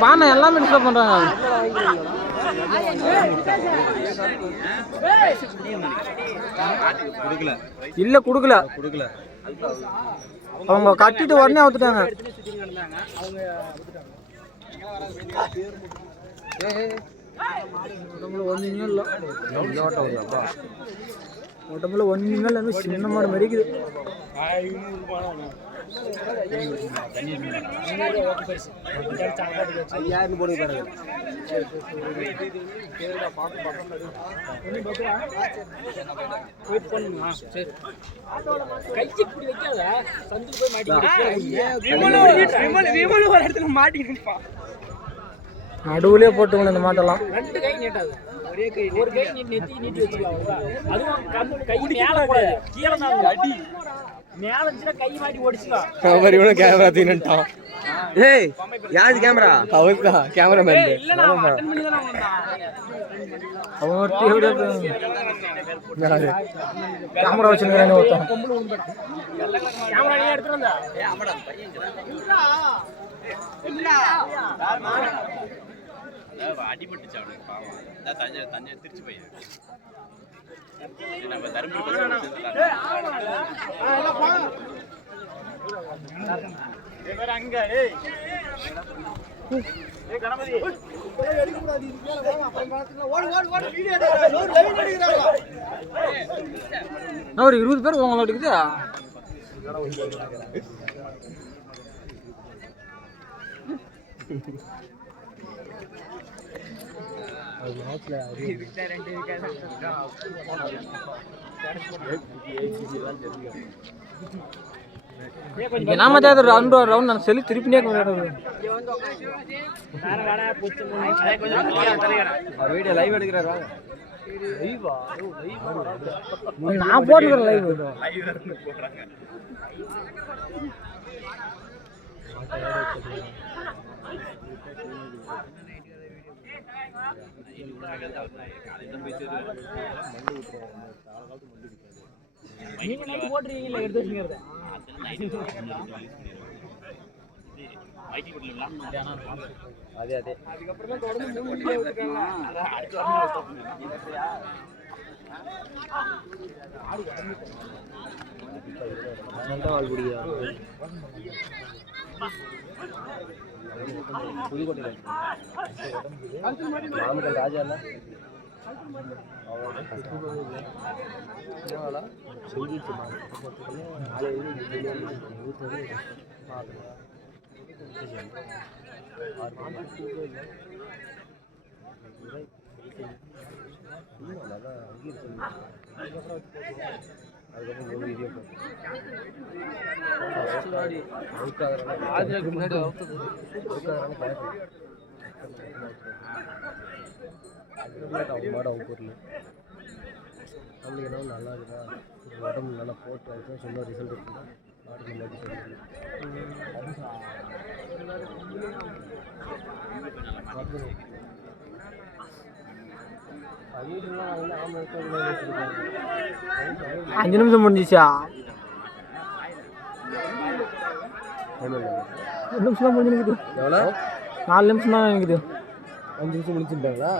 பானை எல்லாமே டிஸ்டர்ப் பண்றாங்க. இல்ல குடுக்கல அவங்க கட்டிட்டு உடனே அவுத்துட்டாங்க. உடம்புல ஒண்ணுமே இல்லாம சின்ன மாடு மறிக்குது. நடுவுலயே போட்டுக்கணும் இந்த மாட்டெல்லாம். கேமரா வச்சுருக்கானே ஒருத்தன். அடிபட்டுச்சு அவனுக்கு பாவம். தஞ்சை திருச்சி போய் நம்ம தருமபுரி ஒரு 20 பேர் உங்களை இருக்குது. நாம ரவுண்ட் நான் செல்லு திருப்பினே வீடியோ லைவ் எடுக்கிறாரா? நான் போட்டுக்கிறேன் லைவ். போட்டுருக்கீங்களா? எடுத்து வச்சுக்கிறது அதே அதே. அதுக்கப்புறம் புதுக்கோட்டை நாமக்கல் ராஜா பொருள் நம்மளுக்கு என்ன நல்லா இருக்குதா, உடம்பு நல்லா போட்டு அதுதான் சொன்ன ரிசல்ட் இருக்குதா ஆடு நல்லா 5 நிமிஷம் முடிஞ்சிச்சா? 2 நிமிஷம் தான் முடிஞ்சுக்குது. எவ்வளோ? 4 நிமிஷம் தான் இருக்குது. 5 நிமிஷம் முடிச்சுட்டாங்களா?